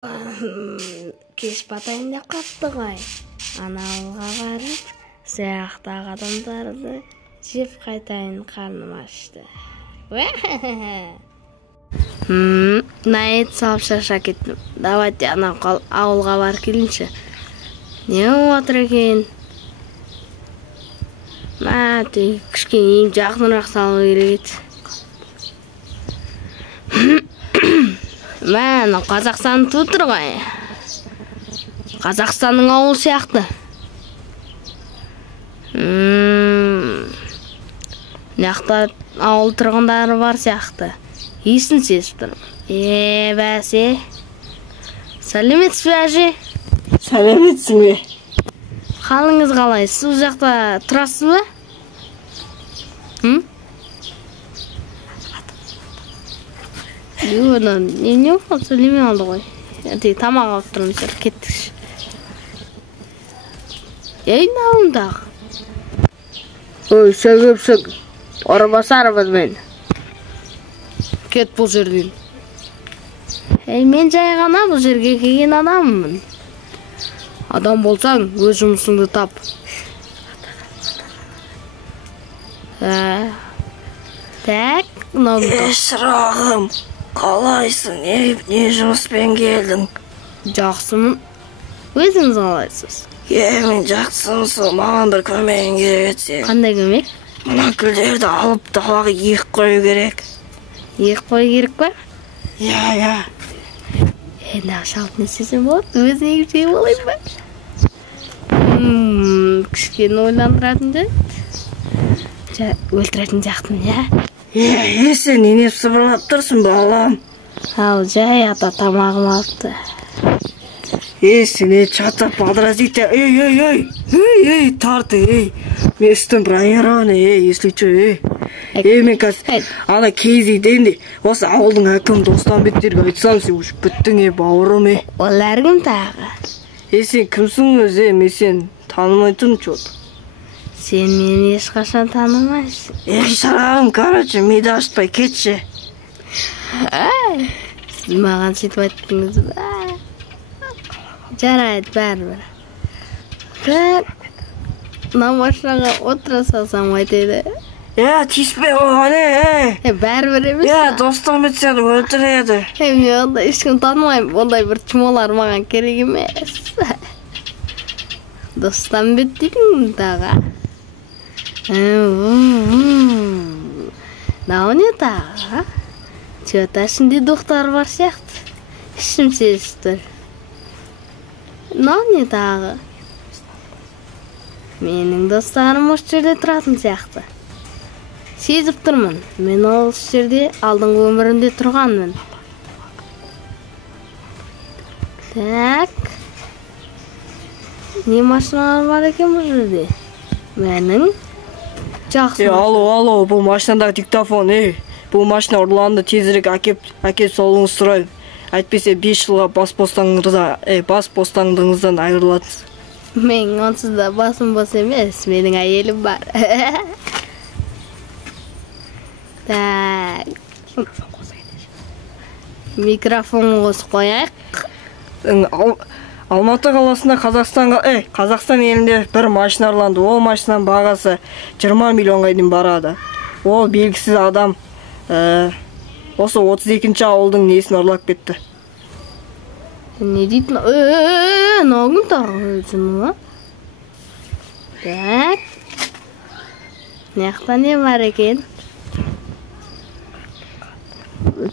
Кеш батайын деп қапты ғой. Ана ауылға барып, сияқтағы адамдарды жеп қайтайын, қарным ашты. Найт салып шаша кеттім. Давайте ана ауылға бар келінші. Не отыр екен? Кішкене жақынырақ салу керек еді. Мәні Қазақстан тұтыр ғой. Қазақстанның ауыл сияқты. Нақта ауыл тұрғындары бар сияқты. Есін сезіп тұрмын. Бәсе. Сәлеметсіз бе, әже? Сәлеметсің бе? Қалыңыз қалай? Сіз жақта тұрасыз ба? Не болып сөйлемей алды ғой. Тамақ алып тұрмыз, кеттікші. Науындағы? Ой, сөгіп. Орынбасармын мен. Кет бұл жерден. Мен жай ғана бұл жерге келген адаммын. Адам болсаң, өз жұмысыңды тап. Так, шырағым, қалайсың? Не жұмыспен келдің? Жақсымын. Өзіңіз қалайсыз? Мен жақсымсың, маған бір көмегің керек етсең. Қандай көмек? Мына гүлдерді алып далаға егіп қою керек. Егіп қою керек па? Иә. Жалт не істесем болады? Өзің егіп жей болайын ба? Кішкені ойландыратын жайды. Өлтіретін жақтым, Сен не сыбырлап тұрсың, балам? Ал жай ата тамағым алыпты. Сен чатап подразите. Эй, тарты, Местом бронированы, если что, мен қазір ана кезейден осы ауылдың әкім Достанбектерге айтсам, сен ұшып біттің, бауырым, Ол әркім тағы? Сен кімсің өзі, мен сен танымайтын чот. Сен мені ешқашан танымайсың. Шарағым, короче, миды ашытпай кетші. Сіз маған сөйтіп айттыңыз ба? Жарайды, бәрібір. Мына машинаға отыра салсам айтайды. Тиіспе оған, Бәрібір емес. Достанбек сені өлтіреді. Мен ондай ешкім танымаймын. Ондай бір чумалар маған керек емес. Достанбек дейдің тағы. Мынау не тағы? Че-то ішінде доқтар бар сияқты. Ішім сезіп тұр. Мынау не тағы? Менің достарым осы жерде тұратын сияқты. Сезіп тұрмын. Мен осы жерде алдыңғы өмірімде тұрғанмын. Так. Не машиналар бар екен бұл жерде? Менің жақсы. Алло, бұл машинадағы диктофон, Бұл машина ұрланды, тезірек әкеп солыңыз сұрайды. Әйтпесе 5 жылға бас бостандығыңыздан айырыласыз. Мен онсыз да басым бос емес, менің әйелім бар. Так. Микрофон қосып қояйық. Алматы қаласында Қазақстан елінде бір машина ұрланды. Ол машинаның бағасы 20 миллионға дейін барады. Ол белгісіз адам осы 32-ші ауылдың несін ұрлап кетті. Не дейтін? Нағын тағы өзінің, Так. Неқта не бар екен?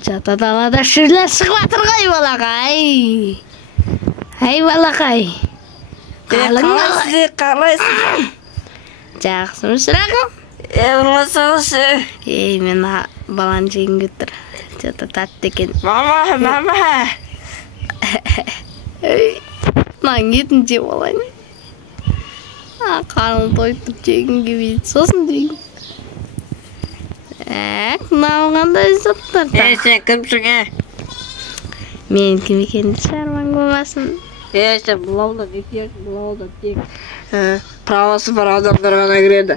Жата далада шүрлер шығып атыр ғой, балақай. Әй, балақай. Қалайсың? Жақсымын, шырағым? Болмасаңшы. Мен баланы жеген көтір. Жата татты екен. Мама. Нан кетін жеп алайын. Қарным тойып жегім келмейді. Сосын жегім. Мынау қандай заттар? Сен кімсің, Мен кім екенді шарман болмасын. Сен бұлауда тек правосы бар адамдар ғана кіреді.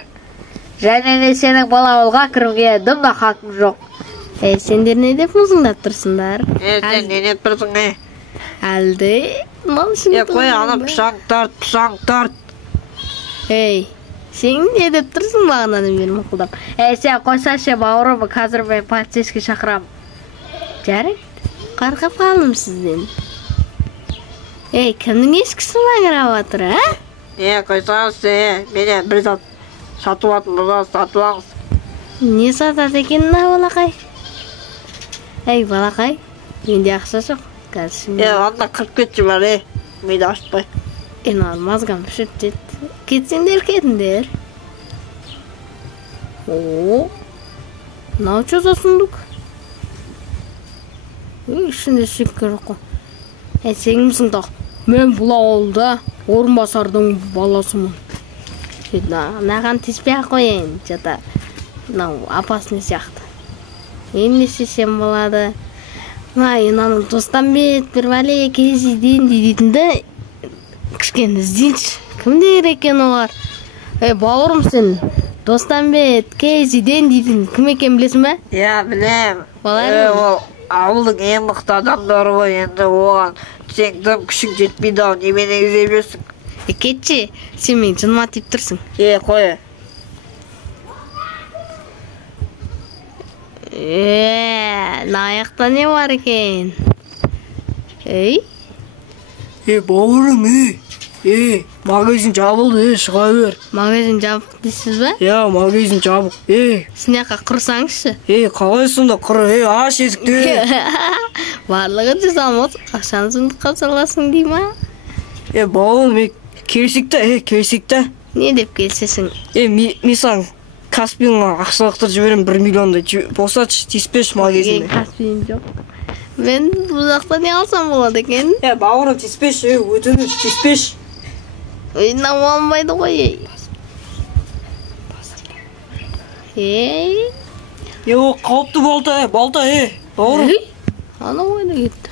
Және сенің бала ауылға кіруге дымда хақым жоқ. Сендер не деп мұзыңдап тұрсыңдар? Сен не деп тұрсың, Әлде малшың. Қой, ана пышаң тарт. Ей, сен не деп тұрсың маған мені мақұлдап? Сен қойсашы бауырым, қазір мен полицейский шақырам. Жарайды, қорқып қалдым сізден. Кімнің ешкісі маңырап отыр, а? Қойсаңыз, мені бір зат сатып атын, бұдан сатып аңыз. Не сатады екен мына балақай? Балақай, менде ақша жоқ. Анда 40 кетші бар, мейді ашытпай. Мазғам пішіп жет. Кетсеңдер кетіндер. Мынау чоза сұндық. Ішінде шекер қой. Сен місің тақ? Мен бұл ауылда орынбасардың баласымын. Наған теспей қойын, жата. Мынау апасыны сияқты. Не істесем болады? Мынау Достанбек бір бәле кезден дейтінді кішкені іздейінші. Кімде екен олар? Бауырым сен, Достанбек кезден дейтін кім екен білесің бе? Білем. Ол ауылдың ең мықты адамдары ғой, енді оған сен дым күшің жетпейді ау, немене іздеп жүрсің? Кетші, сен мен жыныма тиіп тұрсың. Қой. Аяқта не бар екен? Бауырым, магазин жабылды, шыға бер. Магазин жабық дейсіз бе? Магазин жабық. Сінеқа құрсаңызшы? Қалайсың да құры, аш есікті. Барлығы жасамыз, ақшаны сұндыққа саласың дей ма? Бауырым, келсекті. Не деп келсесің? Мен саған Каспиңға ақшалықтыр жіберем 1 миллионды. Босатшы, тиіспеш магазинді. Каспиң жоқ. Мен бұзақта не алсам болады екен? Бауырым, тиіспеш, өтініш, тиіспеш. Намалмайды ғой. Қауіпті балта, бауырым. Ана ойда кетті.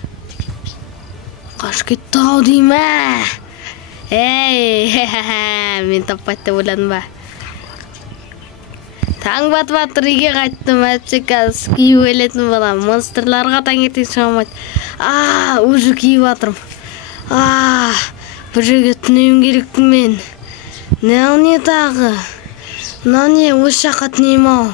Қаш кетті ау деймі? Мен таппайды деп ойладым ба? Таң батып атыр, үйге қайттым, әпсе қазір киіп өлетін болам. Монстрларға таңертең шығамайды. Уже киіп атырым. Бір жерге түнеуім керекпін мен. Не тағы? Не, осы жаққа түнейім ау.